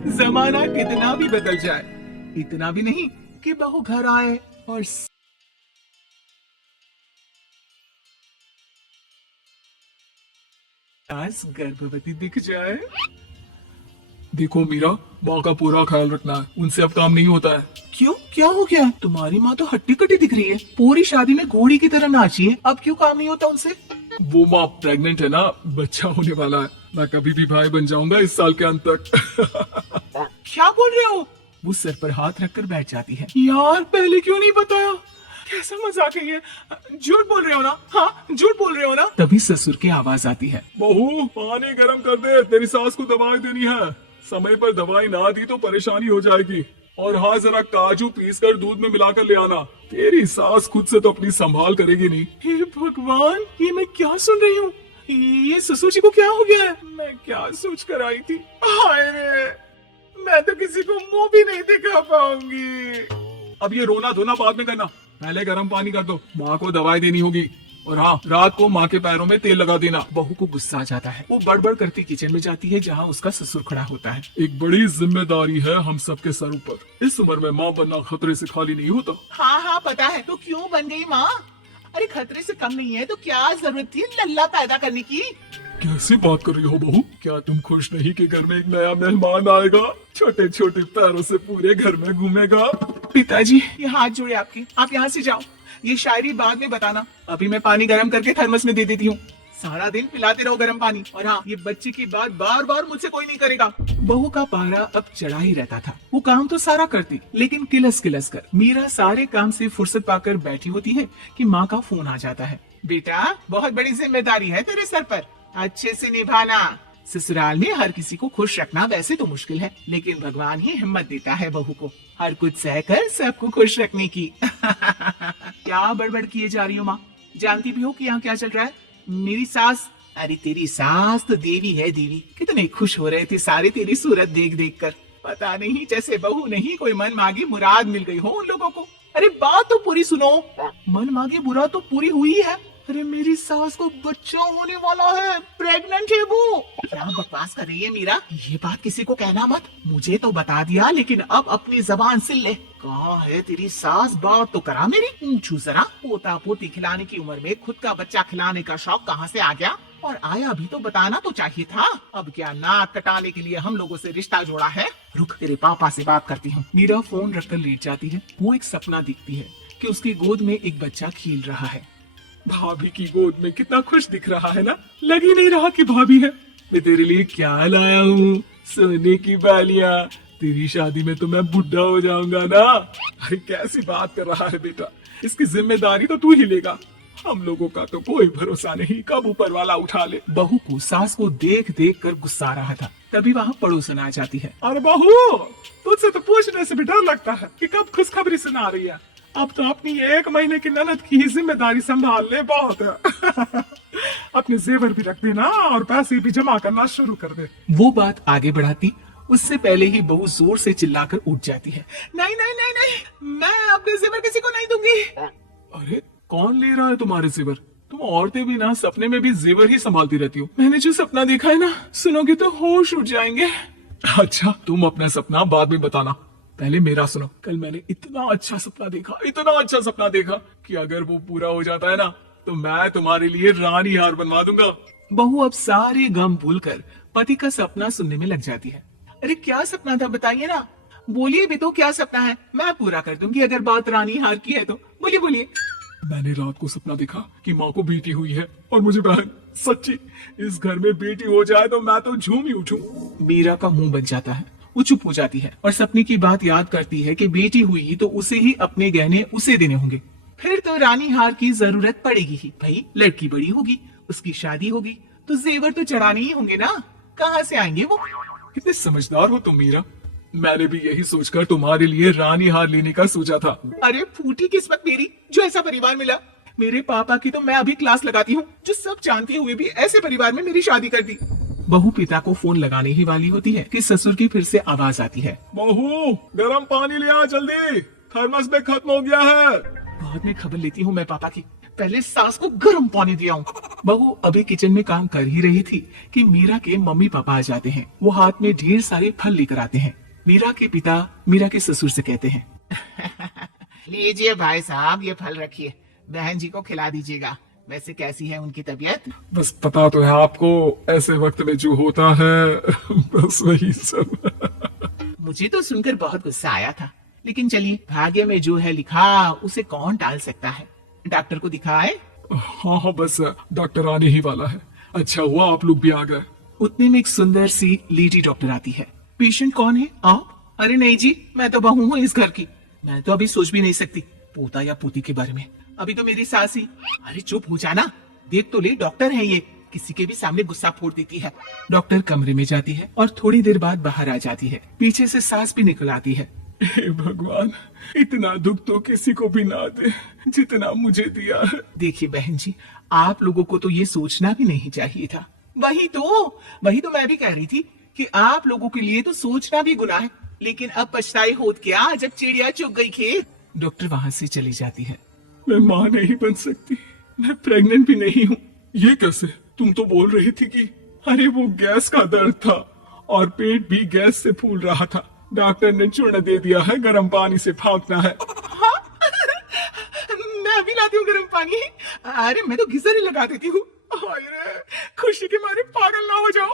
जमाना कितना भी बदल जाए, इतना भी नहीं कि बहू घर आए और सास गर्भवती दिख जाए। देखो मीरा, माँ का पूरा ख्याल रखना है, उनसे अब काम नहीं होता है। क्यों, क्या हो गया? तुम्हारी माँ तो हट्टी कट्टी दिख रही है, पूरी शादी में घोड़ी की तरह नाची है, अब क्यों काम नहीं होता उनसे? वो माँ प्रेग्नेंट है ना, बच्चा होने वाला है। मैं कभी भी भाई बन जाऊंगा इस साल के अंत तक। क्या बोल रहे हो? वो सर पर हाथ रखकर बैठ जाती है। यार पहले क्यों नहीं बताया? कैसा मजाक है ये? झूठ बोल रहे हो ना? हाँ, झूठ बोल रहे हो ना? तभी ससुर की आवाज आती है। बहू, पानी गर्म कर दे, तेरी सास को दवाई देनी है। समय पर दवाई ना दी तो परेशानी हो जाएगी। और हाँ, जरा काजू पीस कर दूध में मिलाकर ले आना। तेरी सास खुद से तो अपनी संभाल करेगी नहीं। हे भगवान, ये मैं क्या सुन रही हूँ? ये ससुर जी को क्या हो गया है? मैं क्या सोच कर आई थी? हाय रे, मैं तो किसी को मुंह भी नहीं दिखा पाऊंगी। अब ये रोना धोना बाद में करना, पहले गर्म पानी कर दो, माँ को दवाई देनी होगी। और हाँ, रात को माँ के पैरों में तेल लगा देना। बहू को गुस्सा आ जाता है, वो बड़बड़ करती किचन में जाती है जहाँ उसका ससुर खड़ा होता है। एक बड़ी जिम्मेदारी है हम सबके सर ऊपर। इस उम्र में माँ बनना खतरे से खाली नहीं होता। हाँ हाँ पता है, तो क्यों बन गई माँ? अरे खतरे से कम नहीं है तो क्या जरूरत थी लल्ला पैदा करने की? कैसी बात कर रही हो बहू? क्या तुम खुश नहीं कि घर में एक नया मेहमान आएगा, छोटे छोटे पैरों से पूरे घर में घूमेगा? पिताजी, ये हाथ जोड़े आपके, आप यहाँ से जाओ, ये शायरी बाद में बताना, अभी मैं पानी गर्म करके थर्मस में दे देती हूँ। सारा दिन पिलाते रहो गर्म पानी, और हाँ, ये बच्चे की बात बार बार मुझसे कोई नहीं करेगा। बहू का पारा अब चढ़ा ही रहता था, वो काम तो सारा करती, लेकिन किलस किलस कर। मीरा सारे काम से फुर्सत पाकर बैठी होती है कि माँ का फोन आ जाता है। बेटा, बहुत बड़ी जिम्मेदारी है तेरे सर पर, अच्छे से निभाना। ससुराल में हर किसी को खुश रखना वैसे तो मुश्किल है, लेकिन भगवान ही हिम्मत देता है बहू को हर कुछ सहकर सबको खुश रखने की। क्या बड़बड़ किए जा रही हो माँ? जानती भी हो कि यहाँ क्या चल रहा है? मेरी सास, अरे तेरी सास तो देवी है देवी। कितने खुश हो रहे थे सारे तेरी सूरत देख देख कर। पता नहीं जैसे बहू नहीं कोई मन मांगी मुराद मिल गई हो उन लोगों को। अरे बात तो पूरी सुनो। मन मांगे मुराद तो पूरी हुई है। अरे मेरी सास को बच्चा होने वाला है, प्रेग्नेंट है वो। क्या बकवास कर रही है मीरा? ये बात किसी को कहना मत। मुझे तो बता दिया, लेकिन अब अपनी जबान सिल ले। कहाँ है तेरी सास? बात तो करा मेरी। पूछू जरा, पोता पोती खिलाने की उम्र में खुद का बच्चा खिलाने का शौक कहाँ से आ गया? और आया भी तो बताना तो चाहिए था। अब क्या नाक कटाने के लिए हम लोगों से रिश्ता जोड़ा है? रुक, तेरे पापा से बात करती हूँ। मीरा फोन रखकर लेट जाती है। वो एक सपना दिखती है कि उसकी गोद में एक बच्चा खेल रहा है। भाभी की गोद में कितना खुश दिख रहा है ना, लग ही नहीं रहा कि भाभी है। मैं तेरे लिए क्या लाया हूँ, सोने की बालियां। तेरी शादी में तो मैं बुढ़ा हो जाऊंगा ना। अरे कैसी बात कर रहा है बेटा, इसकी जिम्मेदारी तो तू ही लेगा। हम लोगों का तो कोई भरोसा नहीं, कब ऊपर वाला उठा ले। बहू को सास को देख देख कर गुस्सा आ रहा था। तभी वहाँ पड़ोसन आ जाती है। अरे बहू, तुझसे तो पूछने से भी डर लगता है कि कब खुशखबरी सुना रही है। अब तो अपनी 1 महीने की ननद की जिम्मेदारी संभाल ले, बहुत है। अपने जेवर भी रख देना और पैसे भी जमा करना शुरू कर दे। वो बात आगे बढ़ाती उससे पहले ही बहू जोर से चिल्लाकर उठ जाती है। नहीं नहीं नहीं नहीं, मैं अपने जेवर किसी को नहीं दूंगी। अरे कौन ले रहा है तुम्हारे जेवर? तुम औरतें भी ना सपने में भी जेवर ही संभालती रहती हो। मैंने जो सपना देखा है ना, सुनोगे तो होश उड़ जाएंगे। अच्छा, तुम अपना सपना बाद में बताना, पहले मेरा सुनो। कल मैंने इतना अच्छा सपना देखा, इतना अच्छा सपना देखा कि अगर वो पूरा हो जाता है ना तो मैं तुम्हारे लिए रानी हार बनवा दूंगा। बहू अब सारे गम भूलकर पति का सपना सुनने में लग जाती है। अरे क्या सपना था, बताइए ना। बोलिए भी तो, क्या सपना है? मैं पूरा कर दूंगी अगर बात रानी हार की है तो। बोलिए बोलिए। मैंने रात को सपना देखा कि माँ को बेटी हुई है और मुझे बहन। सच्ची, इस घर में बेटी हो जाए तो मैं तो झूम ही उठूं। मीरा का मुंह बन जाता है, वो चुप हो जाती है और सपने की बात याद करती है कि बेटी हुई तो उसे ही अपने गहने उसे देने होंगे। फिर तो रानी हार की जरूरत पड़ेगी ही। भाई लड़की बड़ी होगी, उसकी शादी होगी तो जेवर तो चढ़ाने ही होंगे ना, कहाँ से आएंगे वो? कितने समझदार हो तुम मीरा। मैंने भी यही सोचकर तुम्हारे लिए रानी हार लेने का सोचा था। अरे फूटी किस्मत मेरी जो ऐसा परिवार मिला। मेरे पापा की तो मैं अभी क्लास लगाती हूँ, जो सब जानते हुए भी ऐसे परिवार में मेरी शादी कर दी। बहू पिता को फोन लगाने ही वाली होती है कि ससुर की फिर से आवाज आती है। बहू, गरम पानी ले आ जल्दी, थर्मस में खत्म हो गया है। बाद में खबर लेती हूँ मैं पापा की, पहले सास को गर्म पानी दिया हूँ। बहू अभी किचन में काम कर ही रही थी कि मीरा के मम्मी पापा आ जाते हैं। वो हाथ में ढेर सारे फल लेकर आते हैं। मीरा के पिता मीरा के ससुर से कहते हैं, लीजिए भाई साहब, ये फल रखिए, बहन जी को खिला दीजिएगा। वैसे कैसी है उनकी तबीयत? बस पता तो है आपको, ऐसे वक्त में जो होता है बस वही सब। मुझे तो सुनकर बहुत गुस्सा आया था, लेकिन चलिए, भाग्य में जो है लिखा उसे कौन टाल सकता है। डॉक्टर को दिखाए? हाँ हाँ, बस डॉक्टर आने ही वाला है। अच्छा हुआ आप लोग भी आ गए। उतने में एक सुंदर सी लेडी डॉक्टर आती है। पेशेंट कौन है? आप? अरे नहीं जी, मैं तो बहू हूँ इस घर की। मैं तो अभी सोच भी नहीं सकती पोता या पोती के बारे में। अभी तो मेरी सास ही। अरे चुप हो जाना, देख तो ले, डॉक्टर है ये, किसी के भी सामने गुस्सा फोड़ देती है। डॉक्टर कमरे में जाती है और थोड़ी देर बाद बाहर आ जाती है। पीछे से सास भी निकल आती है। हे भगवान, इतना दुख तो किसी को भी ना दे जितना मुझे दिया है। देखिए बहन जी, आप लोगों को तो ये सोचना भी नहीं चाहिए था। वही तो मैं भी कह रही थी कि आप लोगों के लिए तो सोचना भी गुनाह है, लेकिन अब पछताई होत क्या जब चिड़िया चुग गई खेत। डॉक्टर वहाँ से चली जाती है। मैं माँ नहीं बन सकती, मैं प्रेग्नेंट भी नहीं हूँ। ये कैसे? तुम तो बोल रही थी कि अरे वो गैस का दर्द था और पेट भी गैस से फूल रहा था। डॉक्टर ने चूर्ण दे दिया है, गर्म पानी से फाँकना है। हाँ? मैं अभी लाती हूँ गर्म पानी। अरे मैं तो घिसर ही लगा देती हूँ। खुशी के मारे पागल ना हो जाओ।